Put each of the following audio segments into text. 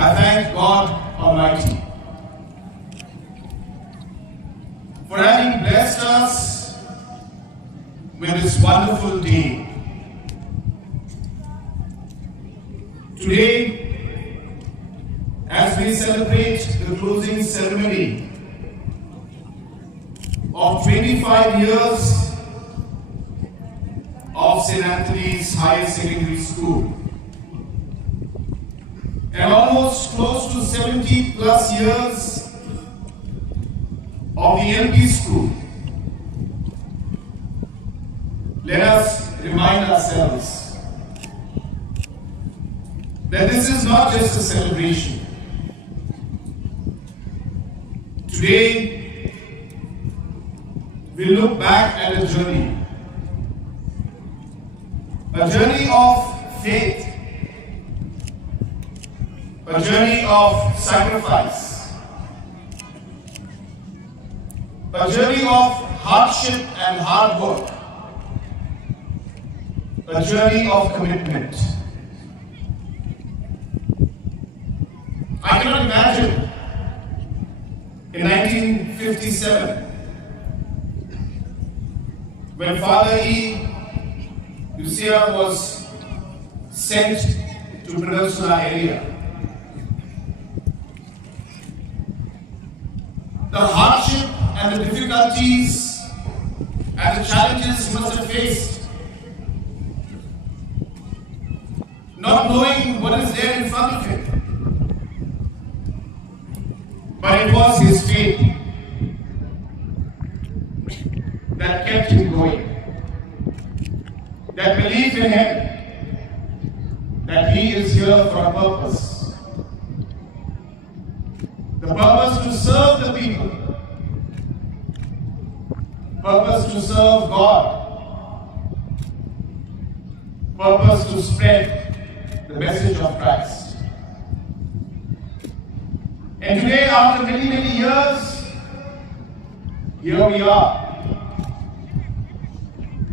I thank God Almighty for having blessed us with this wonderful day. Today, as we celebrate the closing ceremony of 25 years of St. Anthony's Higher Secondary School, and almost close to 70 plus years of the LP school, let us remind ourselves that this is not just a celebration. Today, we look back at a journey of faith, a journey of sacrifice, a journey of hardship and hard work, a journey of commitment. I cannot imagine in 1957 when Father Lucia was sent to Pynursla area. The hardship and the difficulties and the challenges he must have faced, not knowing what is there in front of him. But it was his faith that kept him going, that belief in him, that he is here for a purpose. The purpose to serve the people, purpose to serve God, purpose to spread the message of Christ. And today, after many, many years, here we are,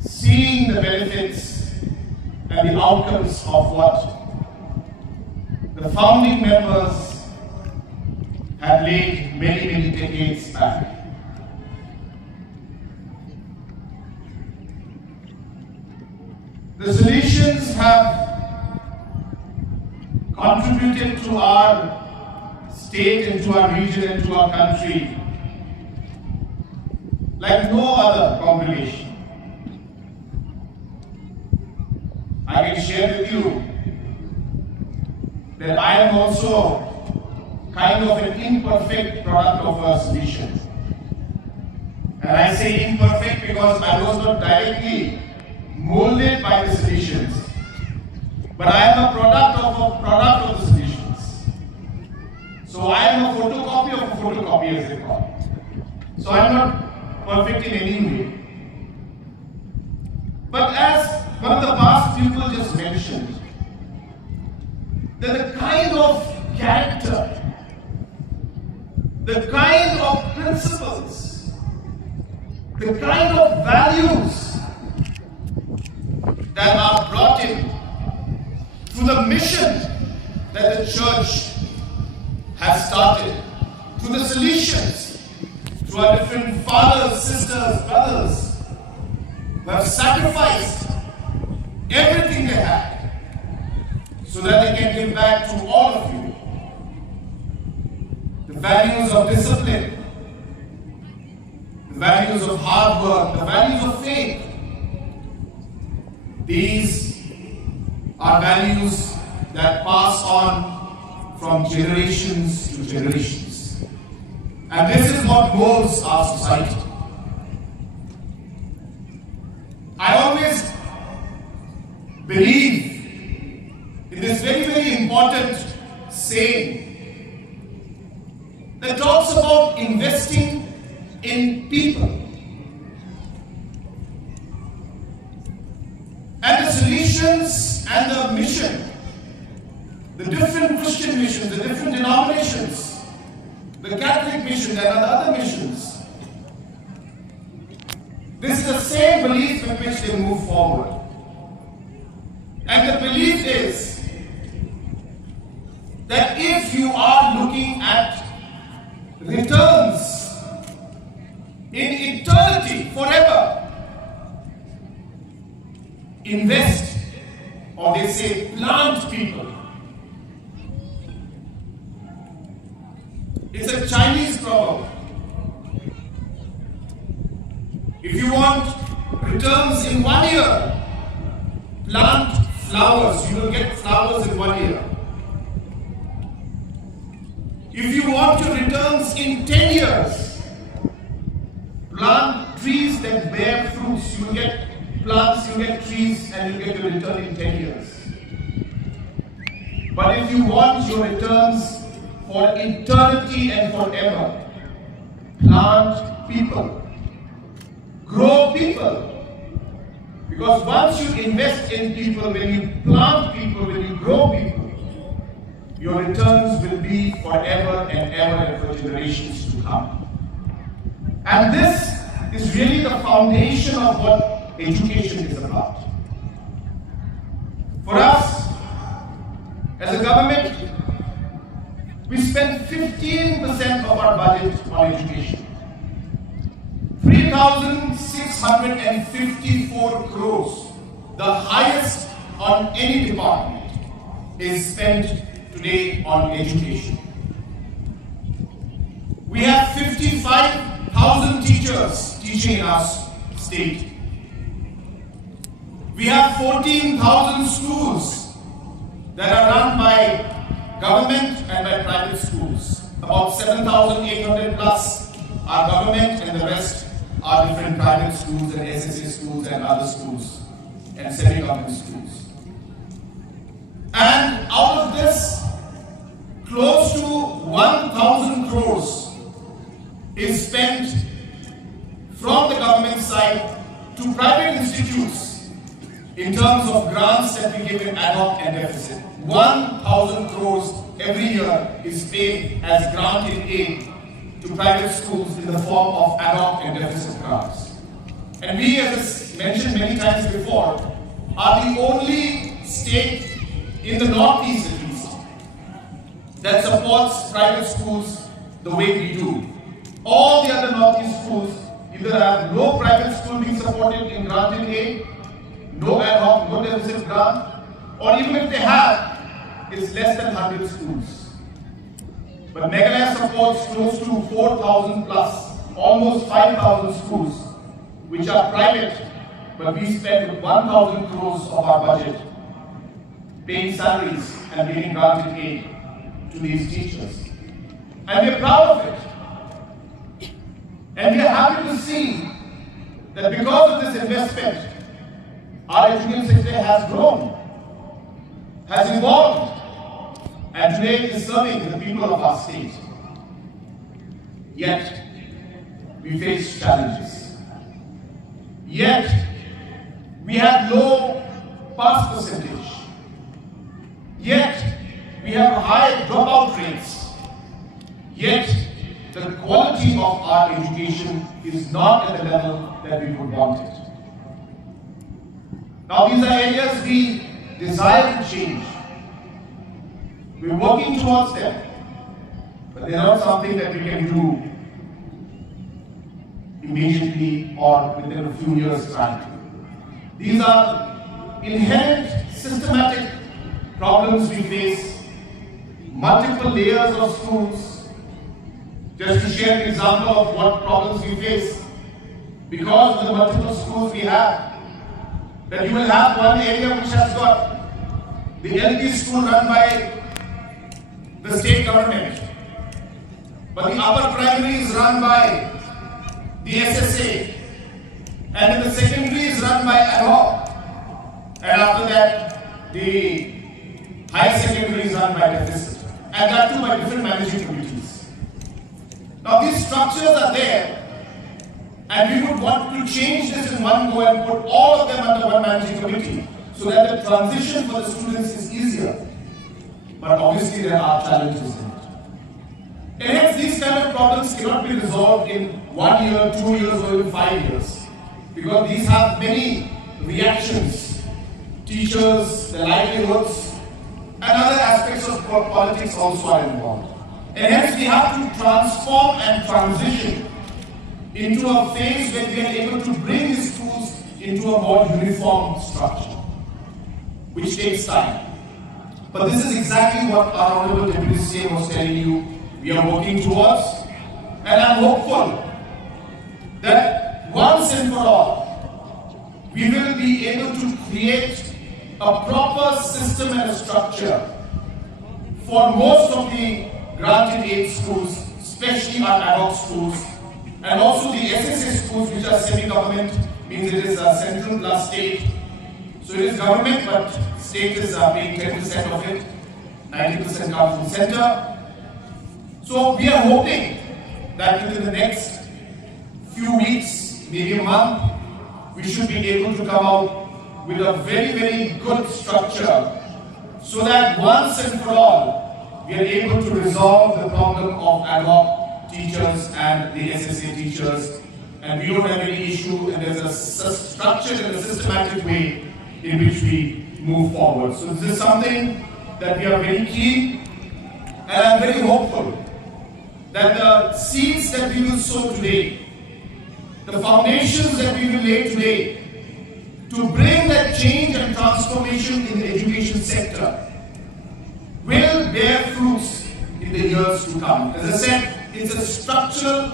seeing the benefits and the outcomes of what the founding members have laid many, many decades back. The solutions have contributed to our state and to our region and to our country like no other congregation. I can share with you that I am also kind of an imperfect product of a solution. And I say imperfect because I was not directly molded by the solutions, but I am a product of the solutions. So I am a photocopy of a photocopy, as they call it. So I am not perfect in any way. But as one of the past people just mentioned, that the kind of character, the kind of principles, the kind of values that are brought in through the mission that the church has started, through the solutions, through our different fathers, sisters, brothers, who have sacrificed everything they had so that they can give back to all of you. The values of discipline, the values of hard work, the values of faith. These are values that pass on from generations to generations. And this is what molds our society. I always believe in this very, very important saying that talks about investing in people. And the solutions and the mission, the different Christian missions, the different denominations, the Catholic mission and other missions, this is the same belief with which they move forward. And the belief is that if you are looking at returns in eternity, forever, invest, or they say plant people. It's a Chinese proverb. If you want returns in 1 year, plant flowers. You will get flowers in 1 year. If you want your returns in 10 years, plant trees that bear fruits. You will get plants, you will get trees, and you will get your return in 10 years. But if you want your returns for eternity and forever, plant people. Grow people. Because once you invest in people, when you plant people, when you grow people, your returns will be forever and ever and for generations to come. And this is really the foundation of what education is about. For us, as a government, we spend 15% of our budget on education. 3,654 crores, the highest on any department, is spent today on education. We have 55,000 teachers teaching in our state. We have 14,000 schools that are run by government and by private schools. About 7,800 plus are government and the rest are different private schools and SSA schools and other schools and semi-government schools. And out of this, close to 1,000 crores is spent from the government side to private institutes in terms of grants that we give in ad hoc and deficit. 1,000 crores every year is paid as grant in aid to private schools in the form of ad hoc and deficit grants. And we, as mentioned many times before, are the only state in the Northeast at least that supports private schools the way we do. All the other Northeast schools either have no private school being supported in grant in aid, no ad hoc, no deficit grant, or even if they have, it's less than 100 schools. But Meghalaya supports close to 4,000 plus, almost 5,000 schools, which are private, but we spend 1,000 crores of our budget paying salaries and giving granted aid to these teachers. And we're proud of it. And we're happy to see that because of this investment, our education sector has grown, has evolved, and today is serving the people of our state. Yet, we face challenges. Yet, we have low pass percentage. Yet, we have high dropout rates. Yet, the quality of our education is not at the level that we would want it. Now, these are areas we desire to change. We're working towards them, but they're not something that we can do immediately or within a few years' time. These are inherent systematic problems we face, multiple layers of schools. Just to share an example of what problems we face, because of the multiple schools we have, that you will have one area which has got the LP school run by the state government, but the upper primary is run by the SSA, and then the secondary is run by ad hoc, and after that the higher secondary is run by deficit, and that too by different managing committees. Now these structures are there, and we would want to change this in one go and put all of them under one managing committee so that the transition for the students is easier. But obviously there are challenges in it. And hence these kind of problems cannot be resolved in 1 year, 2 years, or even 5 years. Because these have many reactions. Teachers, their livelihoods, and other other aspects of politics also are involved. And hence we have to transform and transition into a phase where we are able to bring the schools into a more uniform structure, which takes time. But this is exactly what our Honorable Deputy CM was telling you we are working towards. And I'm hopeful that once and for all, we will be able to create a proper system and a structure for most of the granted aid schools, especially our ad hoc schools, and also the SSA schools, which are semi-government, means it is central plus state. So it is government, but state is paying 10% of it, 90% comes from center. So we are hoping that within the next few weeks, maybe a month, we should be able to come out with a very, very good structure, so that once and for all, we are able to resolve the problem of ad hoc teachers and the SSA teachers, and we don't have any issue, and there's a structured and a systematic way in which we move forward. So this is something that we are very keen, and I'm very hopeful that the seeds that we will sow today, the foundations that we will lay today, to bring that change and transformation in the education sector will bear fruits in the years to come. As I said, it's a structural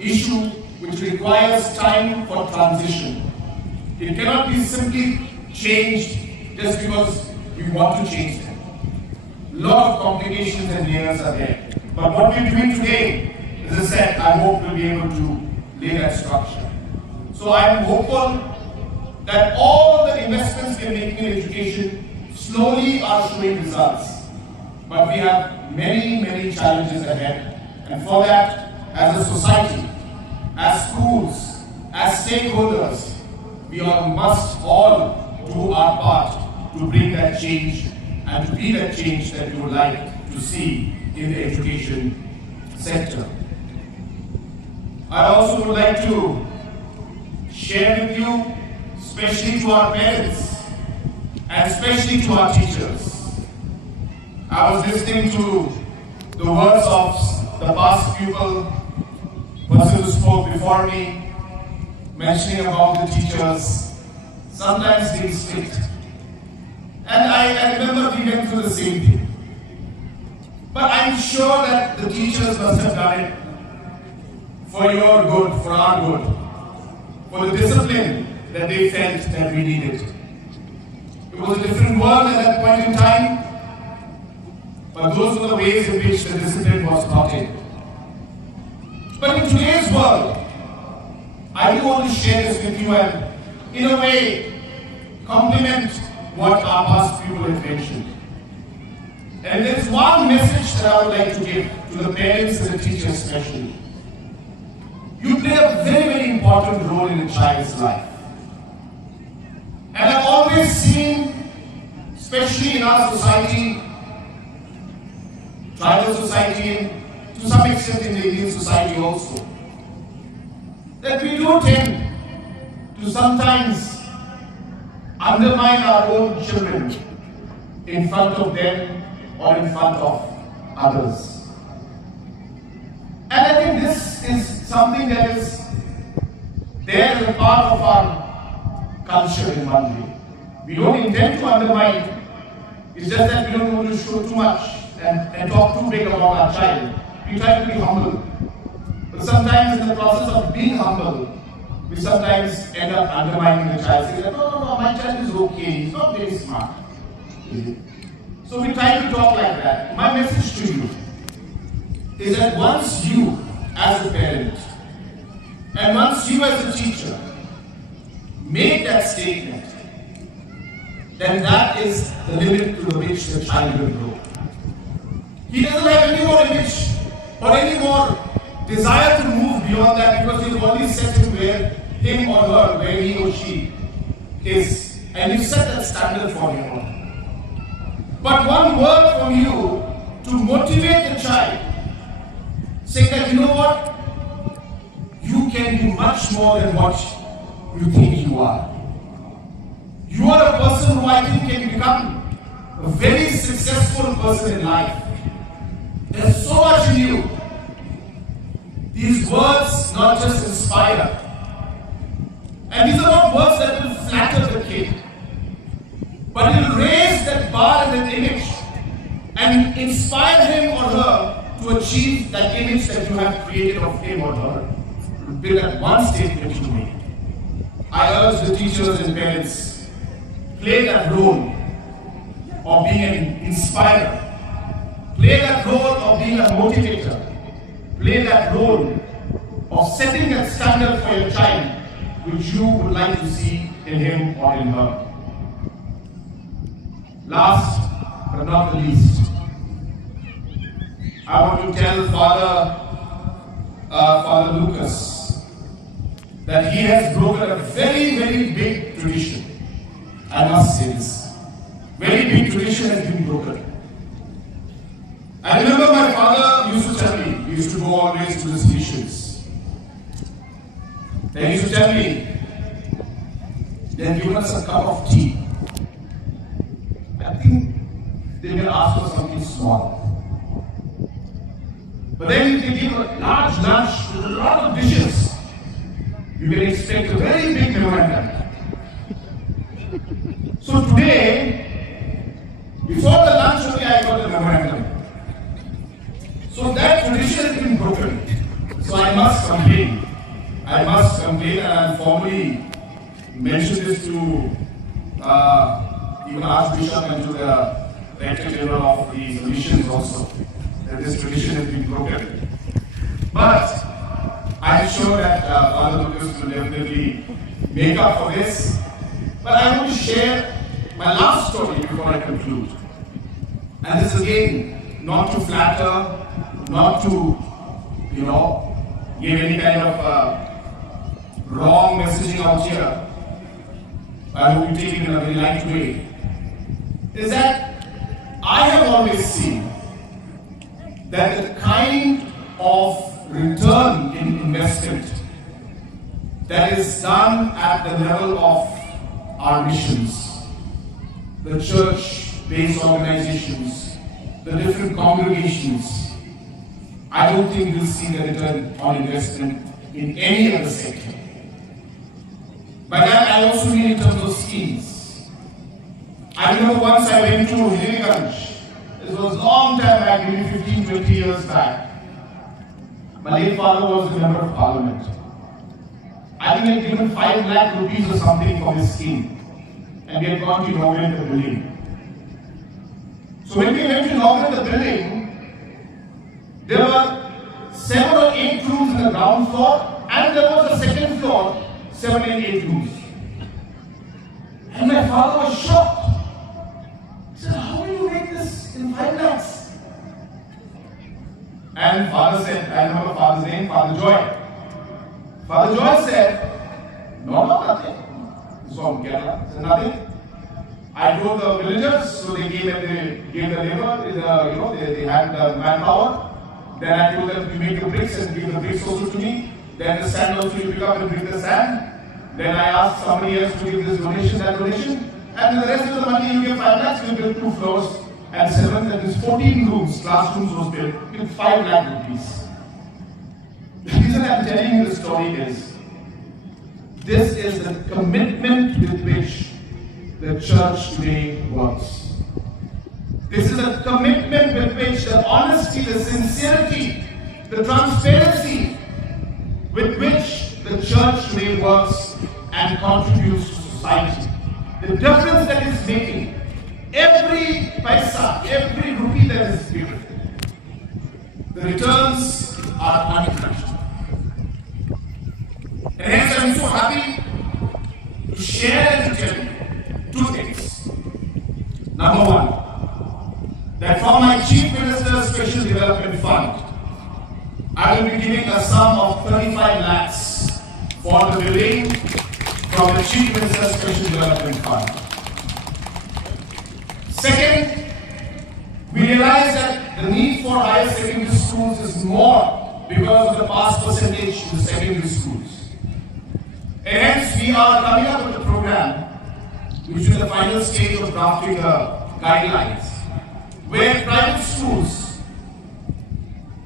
issue which requires time for transition. It cannot be simply changed just because we want to change them. A lot of complications and layers are there. But what we're doing today, as I said, I hope we'll be able to lay that structure. So I'm hopeful that all the investments we are making in education slowly are showing results. But we have many, many challenges ahead. And for that, as a society, as schools, as stakeholders, we all must all do our part to bring that change and to be that change that we would like to see in the education sector. I also would like to share with you, especially to our parents and especially to our teachers. I was listening to the words of the past pupil, person who spoke before me, mentioning about the teachers, sometimes being strict. And I remember we went through the same thing. But I'm sure that the teachers must have done it for your good, for our good, for the discipline that they felt that we needed. It was a different world at that point in time, but those were the ways in which the discipline was taught in. But in today's world, I do want to share this with you and, in a way, complement what our past people have mentioned. And there is one message that I would like to give to the parents and the teachers especially. You play a very, very important role in a child's life. And I've always seen, especially in our society, tribal society, and to some extent in the Indian society also, that we do tend to sometimes undermine our own children in front of them or in front of others. And I think this is something that is there as a part of our culture in one way. We don't intend to undermine it. It's just that we don't want to show too much and talk too big about our child. We try to be humble. But sometimes in the process of being humble, we sometimes end up undermining the child, saying that, no, my child is okay, he's not very smart. So we try to talk like that. My message to you is that once you, as a parent, and once you as a teacher, make that statement, then that is the limit to which the child will grow. He doesn't have any more image or any more desire to move beyond that, because you've already set him where him or her, where he or she is. And you set that standard for him. But one word from you to motivate the child, saying that, you know what, you can do much more than what you think you are. You are a person who I think can become a very successful person in life. There's so much in you. These words not just inspire, and these are not words that will flatter the kid, but it will raise that bar and that image and inspire him or her to achieve that image that you have created of him or her. Build that one statement to me. I urge the teachers and parents, play that role of being an inspirer. Play that role of being a motivator. Play that role of setting that standard for your child which you would like to see in him or in her. Last but not the least, I want to tell Father Lucas that he has broken a very, very big tradition. I must say this. Very big tradition has been broken. I remember my father used to tell me, we used to go always to his missions. And he used to tell me, they had given us a cup of tea. I think they may ask for something small. But then if they give a large lunch with a lot of dishes, you can expect a very big memorandum. So today, before the lunch only I got the memorandum. So that tradition has been broken. So I must complain. And I formally mentioned this to even Archbishop and to the Rector General of the missions also, that this tradition has been broken. But I'm sure that Father Lucas will definitely make up for this. But I want to share my last story before I conclude. And this again, not to flatter, not to, give any kind of wrong messaging out here. I hope you take it in a very light way. Is that I have always seen that the kind of return in investment that is done at the level of our missions, the church-based organizations, the different congregations, I don't think we'll see the return on investment in any other sector. By that I also mean in terms of schemes. I remember once I went to Jingiarap. This was a long time back, maybe 15, 20 years back. My late father was a member of parliament. I think he had given 5 lakh rupees or something for his scheme. And we had gone to inaugurate the building. So when we went to inaugurate the building, there were 7 or 8 rooms in the ground floor, and there was a second floor, 7 and 8 rooms. And my father was shocked. He said, how will you make this in 5 lakhs? And father said, I remember father's name, Father Joy. Father Joy said, no, nothing. So Kerala, said nothing. I told the villagers, so they gave the labor, they had the manpower. Then I told them to make the bricks and give the bricks also to me. Then the sand also you pick up and bring the sand. Then I asked somebody else to give this donation, that donation. And the rest of the money you give 5 lakhs, we built 2 floors and 7, that is 14 rooms, classrooms was built with 5 lakh rupees. The reason I'm telling you this story is, this is the commitment with which the church today works. This is a commitment with which the honesty, the sincerity, the transparency with which the church today works and contributes to society. The difference that is making, every paisa, every rupee that is given, the returns are uninterrupted. And hence I am so happy to share and to tell you 2 things. Number 1, that from my Chief Minister's Special Development Fund, I will be giving a sum of 35 lakhs for the building from the Chief Minister's Special Development Fund. Second, we realize that the need for higher secondary schools is more because of the pass percentage in the secondary schools. And hence we are coming up with a program which is the final stage of drafting a guidelines where private schools,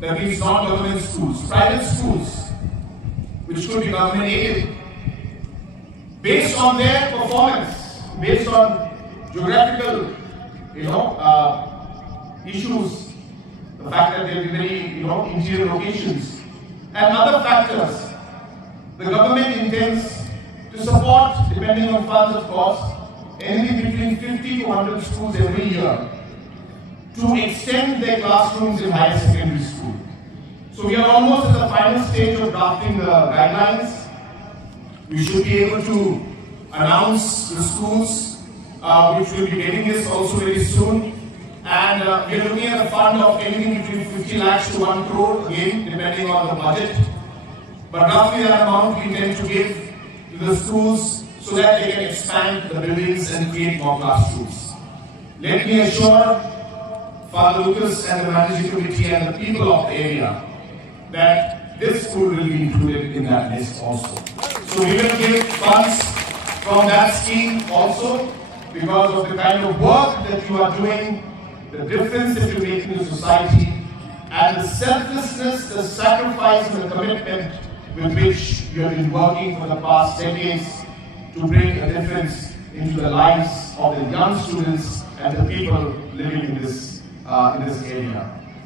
that means non-government schools, private schools, which could be government aided, based on their performance, based on geographical, issues, the fact that they will be very, interior locations, and other factors, the government intends to support, depending on funds of course, anything between 50 to 100 schools every year to extend their classrooms in higher secondary school. So we are almost at the final stage of drafting the guidelines. We should be able to announce the schools which will be getting this also very soon. And we are looking at a fund of anything between 50 lakhs to 1 crore, again, depending on the budget. But roughly that amount we intend to give to the schools so that they can expand the buildings and create more classrooms. Let me assure Father Lucas and the managing committee and the people of the area that this school will be included in that list also. So we will give funds from that scheme also because of the kind of work that you are doing, the difference that you make in the society, and the selflessness, the sacrifice and the commitment with which you have been working for the past decades to bring a difference into the lives of the young students and the people living in this area.